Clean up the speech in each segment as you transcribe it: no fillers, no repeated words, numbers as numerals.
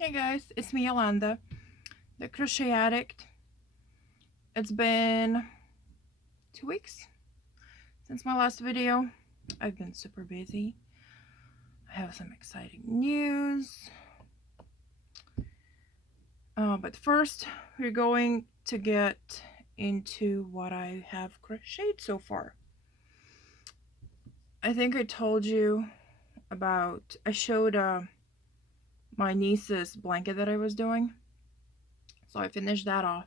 Hey guys, it's me Yolanda, the crochet addict. It's been 2 weeks since my last video. I've been super busy. I have some exciting news. But first, we're going to get into what I have crocheted so far. I think I told you about, I showed my niece's blanket that I was doing. So I finished that off.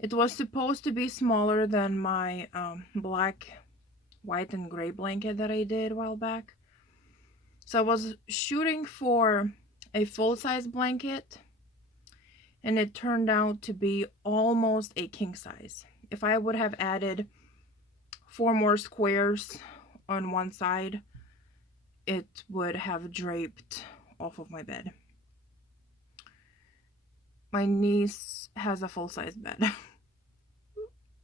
It was supposed to be smaller than my black, white, and gray blanket that I did a while back. So I was shooting for a full-size blanket, and it turned out to be almost a king size. If I would have added 4 more squares on one side, it would have draped off of my bed. My niece has a full-size bed,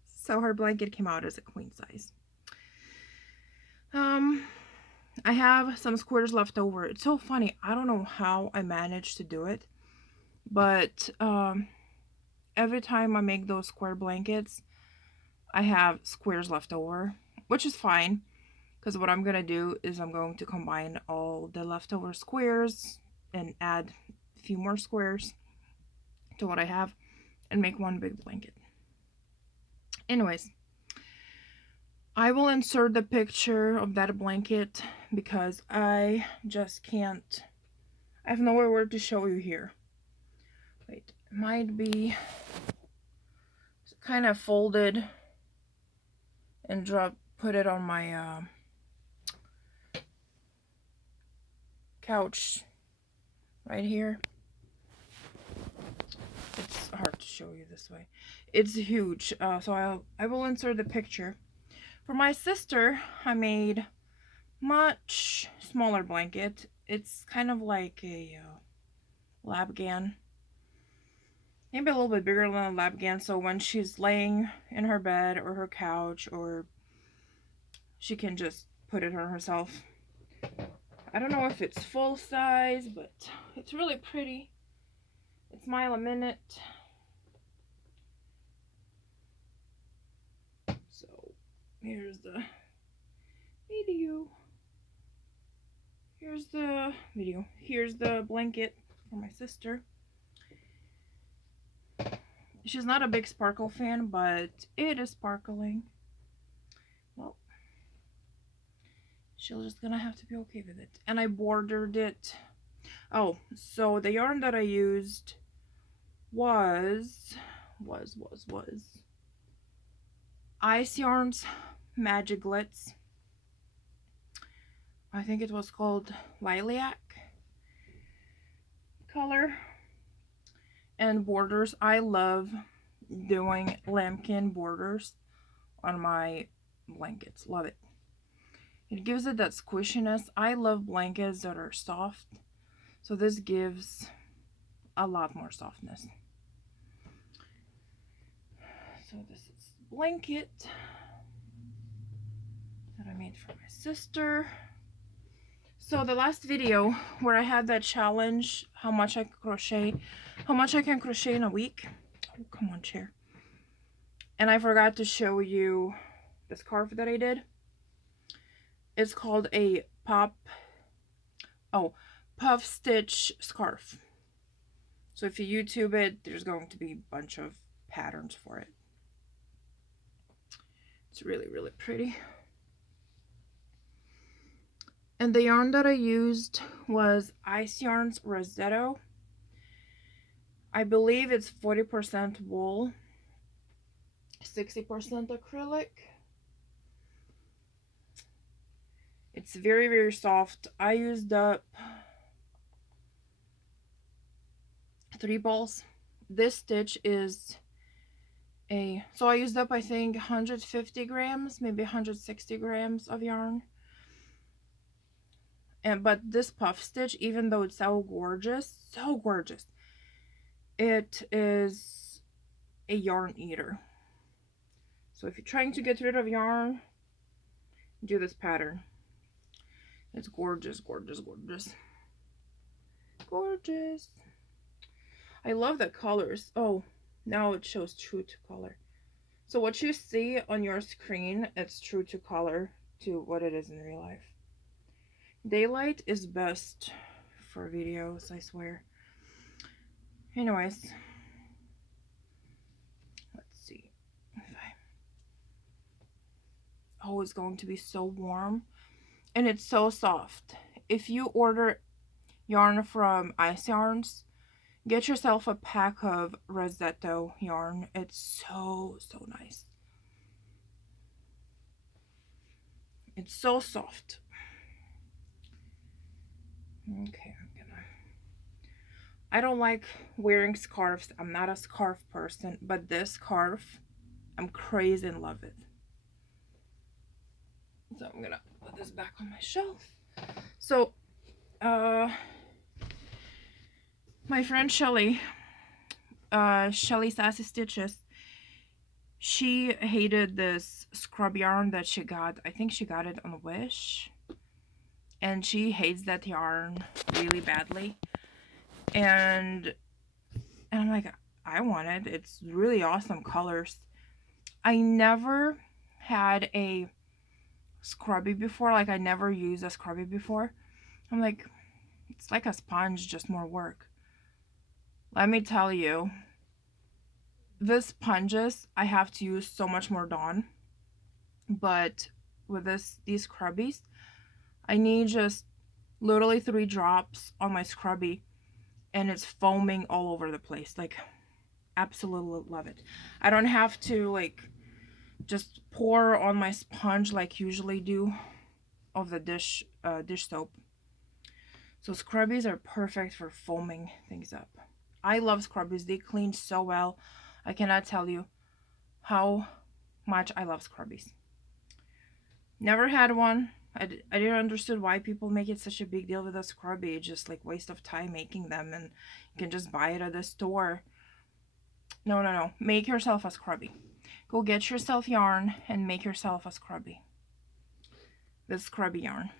so her blanket came out as a queen size. I have some squares left over. It's so funny. I don't know how I managed to do it, but every time I make those square blankets, I have squares left over, which is fine, because what I'm gonna do is I'm going to combine all the leftover squares and add a few more squares to what I have and make one big blanket. Anyways, I will insert the picture of that blanket because I just can't, I have nowhere where to show you here. Wait, it might be kind of folded and put it on my couch right here. It's hard to show you this way. It's huge, so I will insert the picture. For my sister, I made much smaller blanket. It's kind of like a labgan, maybe a little bit bigger than a labgan, so when she's laying in her bed or her couch, or she can just put it on herself. I don't know if it's full size, but it's really pretty. It's mile a minute. So here's the video. Here's the blanket for my sister. She's not a big sparkle fan, but it is sparkling. Well, she's just gonna have to be okay with it. And I bordered it. Oh, so the yarn that I used was Ice Yarns Magic Glitz. I think it was called Lilac color. And borders, I love doing lambkin borders on my blankets. Love it. It gives it that squishiness. I love blankets that are soft, so this gives a lot more softness. So this is blanket that I made for my sister. So the last video where I had that challenge, how much I can crochet in a week. Oh, come on, chair. And I forgot to show you the scarf that I did. It's called a puff stitch scarf. So if you YouTube it, there's going to be a bunch of patterns for it. It's really, really pretty. And the yarn that I used was Ice Yarns Rosetto. I believe it's 40% wool, 60% acrylic. It's very, very soft. I used up 3 balls. This stitch is so I used up, I think, 150 grams, maybe 160 grams of yarn. But this puff stitch, even though it's so gorgeous, it is a yarn eater. So if you're trying to get rid of yarn, do this pattern. It's gorgeous, gorgeous, gorgeous. Gorgeous. I love the colors. Oh, now it shows true to color. So what you see on your screen, it's true to color to what it is in real life. Daylight is best for videos, I swear. Anyways, let's see. Oh, it's going to be so warm. And it's so soft. If you order yarn from Ice Yarns, get yourself a pack of Rosetto yarn. It's so nice. It's so soft. Okay, I don't like wearing scarves. I'm not a scarf person, but this scarf, I'm crazy in love with. So I'm gonna put this back on my shelf. So, my friend Shelly, Shelly Sassy Stitches, she hated this scrub yarn that she got. I think she got it on Wish. And she hates that yarn really badly. And I'm like, I want it. It's really awesome colors. I never had a scrubby before. Like, I never used a scrubby before. I'm like, it's like a sponge, just more work. Let me tell you, this sponges, I have to use so much more Dawn. But with these scrubbies, I need just literally 3 drops on my scrubby and it's foaming all over the place. Like, absolutely love it. I don't have to like just pour on my sponge like usually do of the dish soap. So scrubbies are perfect for foaming things up. I love scrubbies. They clean so well. I cannot tell you how much I love scrubbies. Never had one. I didn't understand why people make it such a big deal with a scrubby. It's just like waste of time making them, and you can just buy it at the store. No. Make yourself a scrubby. Go get yourself yarn and make yourself a scrubby. This scrubby yarn.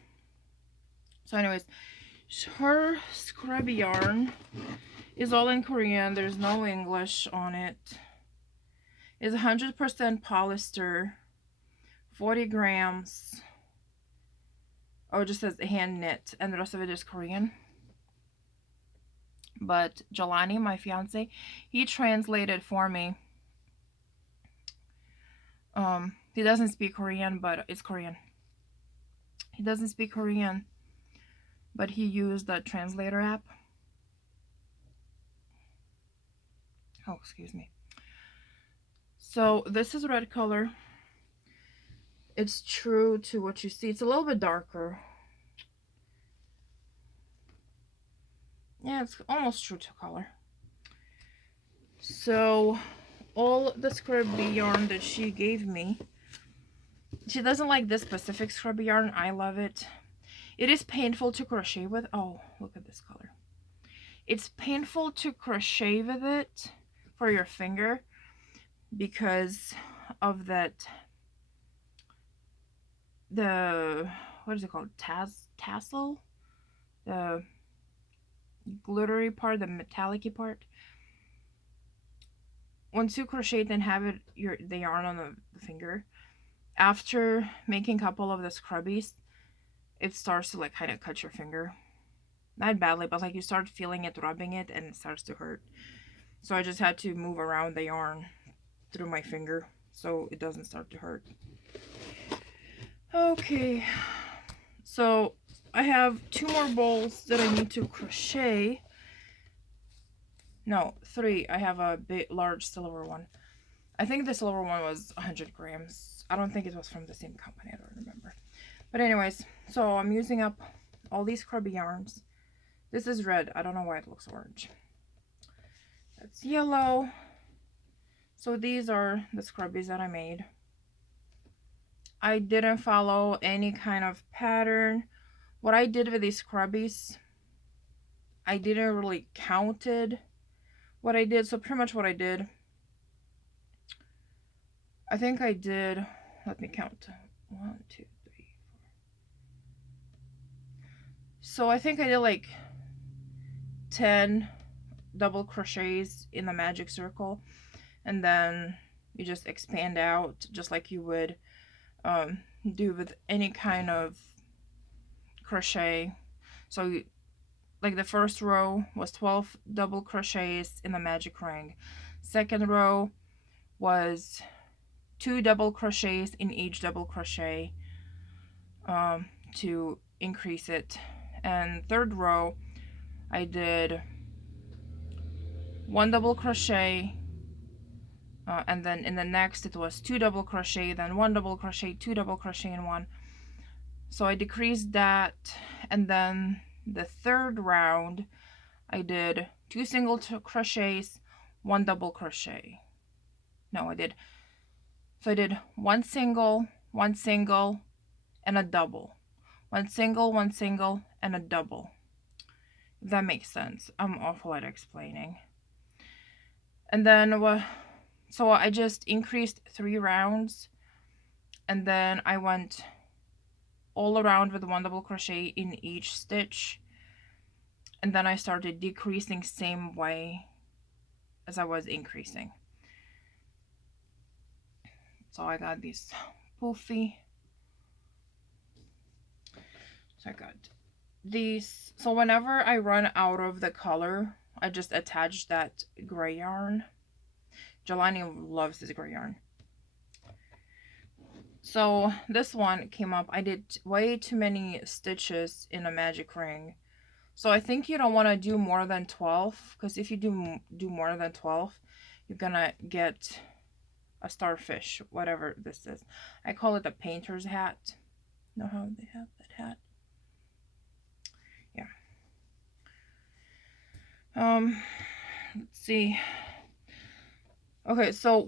So anyways, her scrubby yarn is all in Korean. There's no English on it. It's 100% polyester, 40 grams. Oh, it just says hand knit, and the rest of it is Korean. But Jelani, my fiance, he translated for me. He doesn't speak Korean, but it's Korean. He doesn't speak Korean, but he used the translator app. Oh, excuse me. So this is red color. It's true to what you see. It's a little bit darker. Yeah, it's almost true to color. So all the scrubby yarn that she gave me, she doesn't like this specific scrubby yarn. I love it. It is painful to crochet with. Oh, look at this color. It's painful to crochet with it for your finger because of that, what is it called? Tassel? The glittery part, the metallic-y part. Once you crochet it and have it the yarn on the finger, after making a couple of the scrubbies, it starts to like kind of cut your finger. Not badly, but like you start feeling it, rubbing it, and it starts to hurt. So I just had to move around the yarn through my finger so it doesn't start to hurt. Okay, so I have 2 more bowls that I need to crochet. No, 3. I have a big, large silver one. I think the silver one was 100 grams. I don't think it was from the same company. I don't remember. But anyways, so I'm using up all these scrubby yarns. This is red. I don't know why it looks orange. That's yellow. So these are the scrubbies that I made. I didn't follow any kind of pattern. What I did with these scrubbies, I didn't really counted what I did. So pretty much what I did, I think I did, let me count. 1, 2, 3, 4. So I think I did like 10 double crochets in the magic circle, and then you just expand out just like you would do with any kind of crochet. So like the first row was 12 double crochets in the magic ring. Second row was 2 double crochets in each double crochet to increase it. And third row I did 1 double crochet, and then in the next it was 2 double crochet, then 1 double crochet, 2 double crochet, and 1. So I decreased that, and then the third round I did 2 single crochets, 1 double crochet. No, I did 1 single, 1 single, and a double. 1 single, 1 single, and a double. If that makes sense. I'm awful at explaining. And then so I just increased 3 rounds, and then I went all around with 1 double crochet in each stitch, and then I started decreasing same way as I was increasing. So I got these poofy. So I got these. So whenever I run out of the color, I just attach that gray yarn. Jelani loves this gray yarn. So this one came up. I did way too many stitches in a magic ring. So I think you don't want to do more than 12, because if you do more than 12, you're gonna get a starfish, whatever this is. I call it a painter's hat. Know how they have that hat? Yeah. Let's see. Okay, so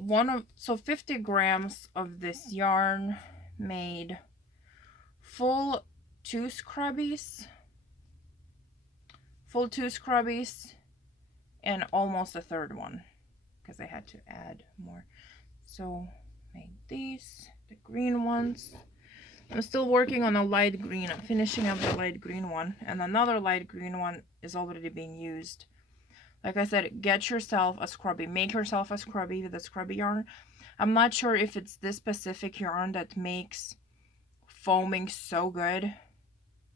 50 grams of this yarn made full 2 scrubbies, and almost a third one, because I had to add more. So made these, the green ones. I'm still working on a light green. I'm finishing up the light green one, and another light green one is already being used. Like I said, get yourself a scrubby. Make yourself a scrubby with a scrubby yarn. I'm not sure if it's this specific yarn that makes foaming so good,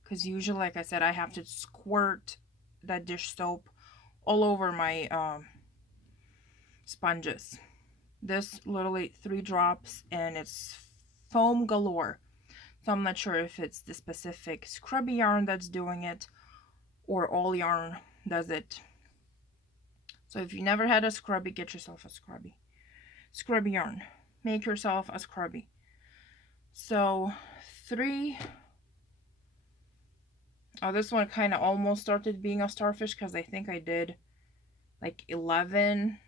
because usually, like I said, I have to squirt that dish soap all over my sponges. This literally 3 drops and it's foam galore. So I'm not sure if it's the specific scrubby yarn that's doing it, or all yarn does it. So if you never had a scrubby, get yourself a scrubby. Scrubby yarn. Make yourself a scrubby. So 3. Oh, this one kind of almost started being a starfish, because I think I did like 11.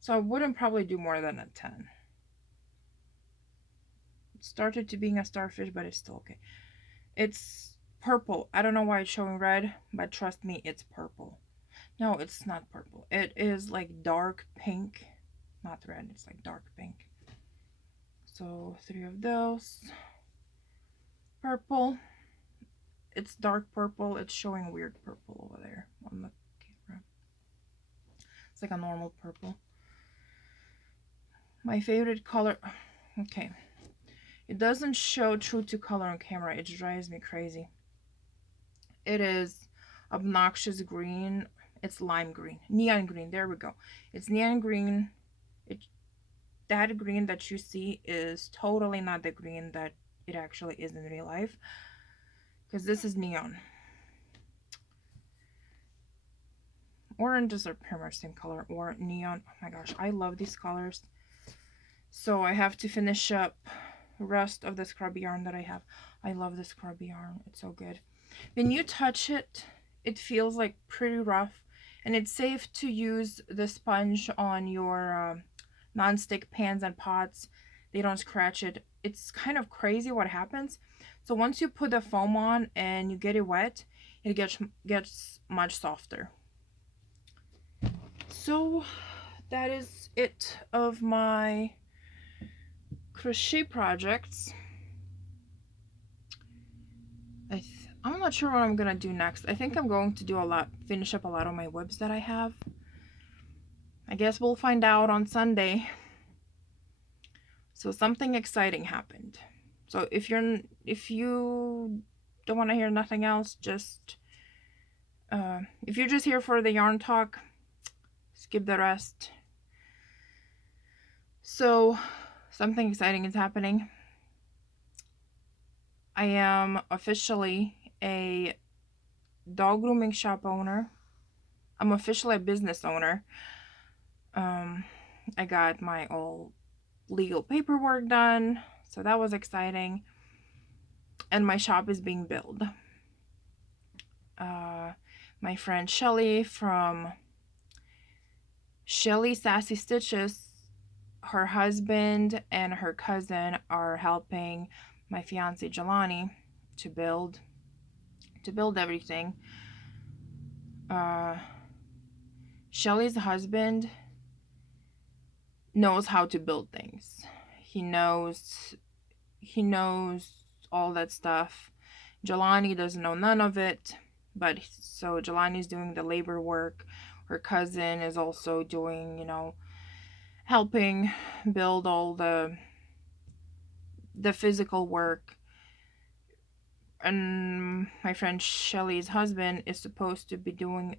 So I wouldn't probably do more than a 10. It started to being a starfish, but it's still okay. It's purple. I don't know why it's showing red, but trust me, it's purple. No, it's not purple. It is like dark pink. Not red, it's like dark pink. So 3 of those. Purple. It's dark purple. It's showing weird purple over there on the camera. It's like a normal purple. My favorite color. Okay. It doesn't show true to color on camera. It drives me crazy. It is obnoxious green. It's lime green. Neon green. There we go. It's neon green. That green that you see is totally not the green that it actually is in real life, because this is neon. Oranges are pretty much same color, or neon. Oh my gosh, I love these colors. So I have to finish up the rest of the scrubby yarn that I have. I love this scrubby yarn. It's so good. When you touch it, it feels like pretty rough, and it's safe to use the sponge on your non-stick pans and pots. They don't scratch it. It's kind of crazy what happens. So once you put the foam on and you get it wet, it gets much softer. So that is it of my crochet projects. I'm not sure what I'm gonna do next. I think I'm going to do finish up a lot of my whips that I have. I guess we'll find out on Sunday. So something exciting happened. So if you don't want to hear nothing else, just if you're just here for the yarn talk, skip the rest. So something exciting is happening. I am officially a dog grooming shop owner. I'm officially a business owner. I got my all legal paperwork done, so that was exciting. And my shop is being built. My friend Shelly from Shelly Sassy Stitches, her husband and her cousin are helping my fiance Jelani to build everything. Shelly's husband knows how to build things. He knows all that stuff. Jelani doesn't know none of it, but so Jelani's doing the labor work. Her cousin is also doing, helping build all the physical work. And my friend Shelly's husband is supposed to be doing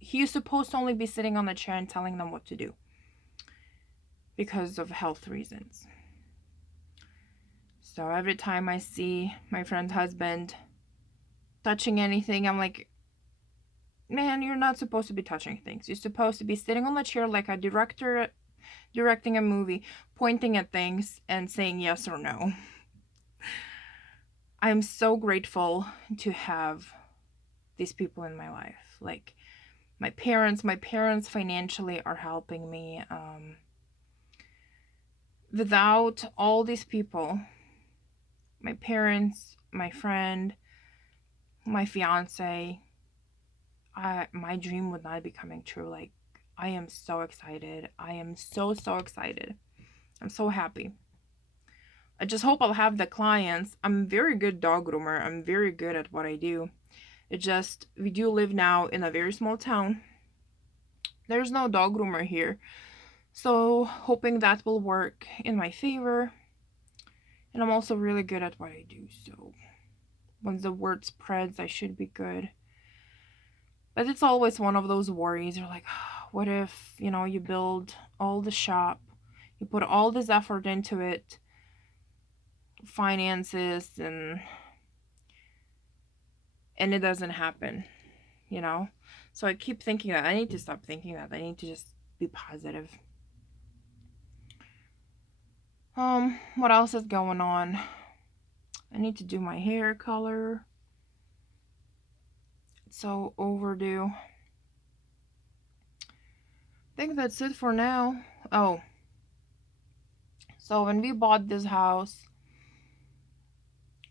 he's supposed to only be sitting on the chair and telling them what to do because of health reasons. So every time I see my friend's husband touching anything, I'm like, man, you're not supposed to be touching things. You're supposed to be sitting on the chair like a director directing a movie, pointing at things and saying yes or no. I'm so grateful to have these people in my life. Like my parents financially are helping me. Without all these people, my parents, my friend, my fiance, my dream would not be coming true. Like, I am so excited. I am so excited. I'm so happy. I just hope I'll have the clients. I'm a very good dog groomer. I'm very good at what I do. It just, we do live now in a very small town. There's no dog groomer here. So, hoping that will work in my favor. And I'm also really good at what I do. So, once the word spreads, I should be good. But it's always one of those worries. You're like, what if, you build all the shop, you put all this effort into it, finances, and it doesn't happen, So I keep thinking that. I need to stop thinking that. I need to just be positive. What else is going on? I need to do my hair color. It's so overdue. I think that's it for now. Oh. So when we bought this house,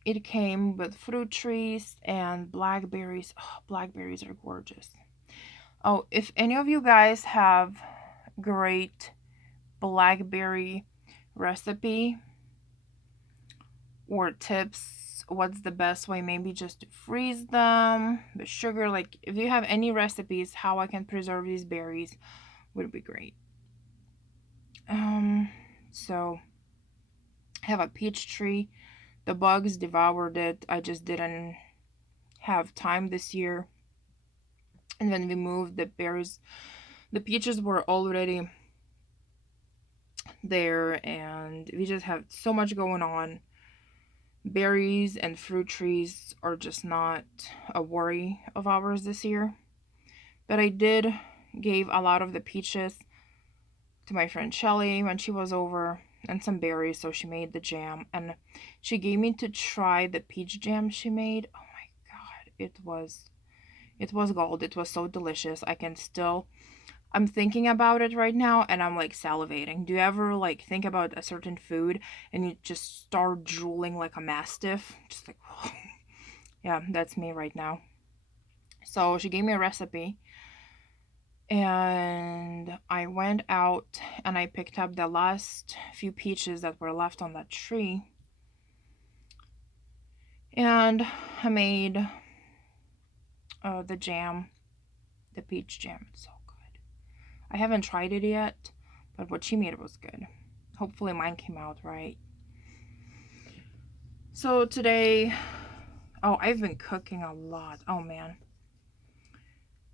it came with fruit trees and blackberries. Oh, blackberries are gorgeous. Oh, if any of you guys have great blackberry recipe or tips, what's the best way, maybe just to freeze them, the sugar, like if you have any recipes how I can preserve these berries, would be great. So I have a peach tree. The bugs devoured it. I just didn't have time this year. And when we moved, the peaches were already there, and we just have so much going on. Berries and fruit trees are just not a worry of ours this year. But I did gave a lot of the peaches to my friend Shelly when she was over, and some berries, so she made the jam, and she gave me to try the peach jam she made. Oh my god, it was gold. It was so delicious. I'm thinking about it right now and I'm like salivating. Do you ever like think about a certain food and you just start drooling like a mastiff? Just like, yeah, that's me right now. So she gave me a recipe and I went out and I picked up the last few peaches that were left on that tree. And I made the jam, the peach jam. It's so good. I haven't tried it yet, but what she made was good. Hopefully mine came out right. So today, oh, I've been cooking a lot. Oh man.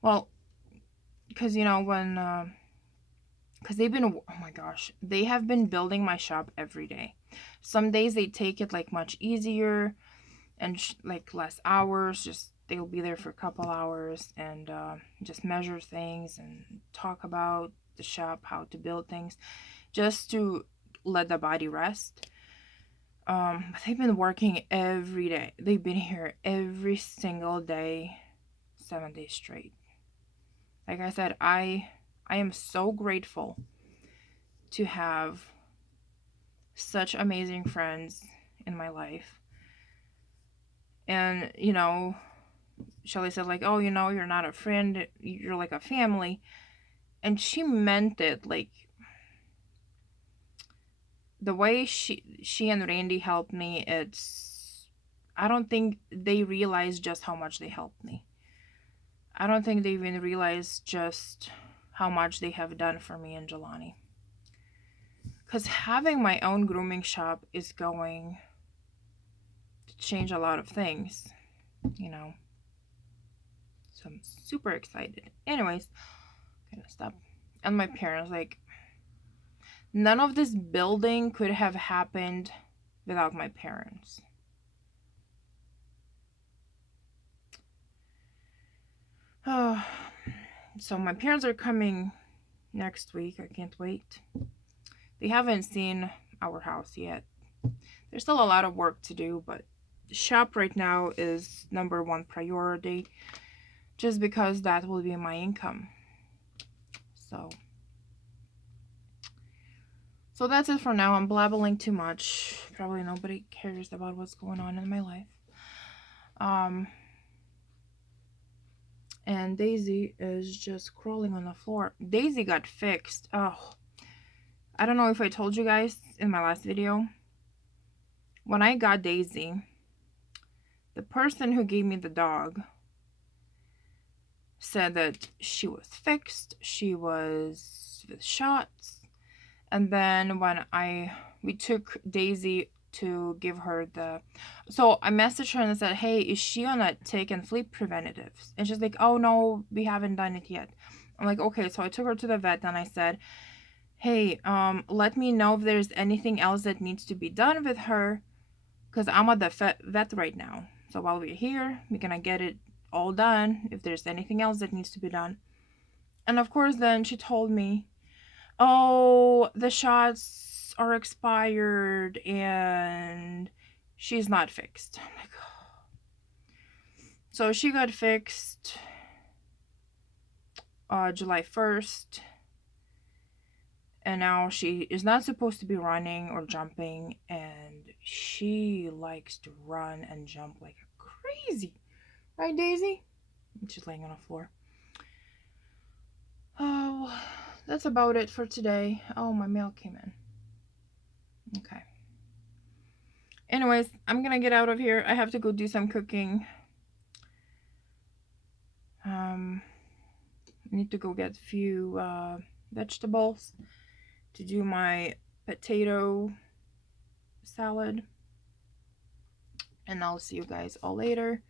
Well, because because they've been, oh my gosh, they have been building my shop every day. Some days they take it like much easier and like less hours, just they'll be there for a couple hours and just measure things and talk about the shop, how to build things, just to let the body rest. But they've been working every day. They've been here every single day, 7 days straight. Like I said, I am so grateful to have such amazing friends in my life. And Shelly said, like, oh, you're not a friend, you're like a family. And she meant it. Like, the way she and Randy helped me, I don't think they realize just how much they helped me. I don't think they even realize just how much they have done for me and Jelani. Because having my own grooming shop is going to change a lot of things, you know. So I'm super excited. Anyways, I'm gonna stop. And my parents, like, none of this building could have happened without my parents. Oh, so my parents are coming next week. I can't wait. They haven't seen our house yet. There's still a lot of work to do, but the shop right now is number one priority just because that will be my income. So that's it for now. I'm blabbling too much. Probably nobody cares about what's going on in my life. And Daisy is just crawling on the floor. Daisy got fixed. Oh, I don't know if I told you guys in my last video. When I got Daisy, the person who gave me the dog said that she was fixed, she was with shots, and then when we took Daisy to give her so I messaged her and I said, hey, is she on a tick and flea preventatives? And she's like, oh no, we haven't done it yet. I'm like, okay. So I took her to the vet and I said, hey, let me know if there's anything else that needs to be done with her, because I'm at the vet right now. So while we're here, we're gonna get it all done if there's anything else that needs to be done. And of course then she told me, oh, the shots are expired and she's not fixed. I'm like, oh. So she got fixed July 1st, and now she is not supposed to be running or jumping, and she likes to run and jump like crazy. Right, Daisy? She's laying on the floor. Oh, that's about it for today. Oh, my mail came in. Okay. Anyways, I'm gonna get out of here. I have to go do some cooking. I need to go get a few vegetables to do my potato salad. And I'll see you guys all later.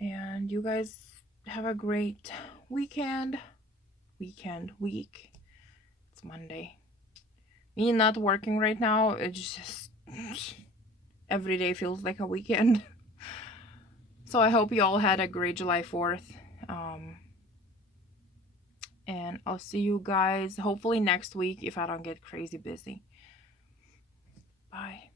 And you guys have a great week. It's Monday. Me not working right now, it's just every day feels like a weekend. So I hope you all had a great July 4th. And I'll see you guys hopefully next week if I don't get crazy busy. Bye.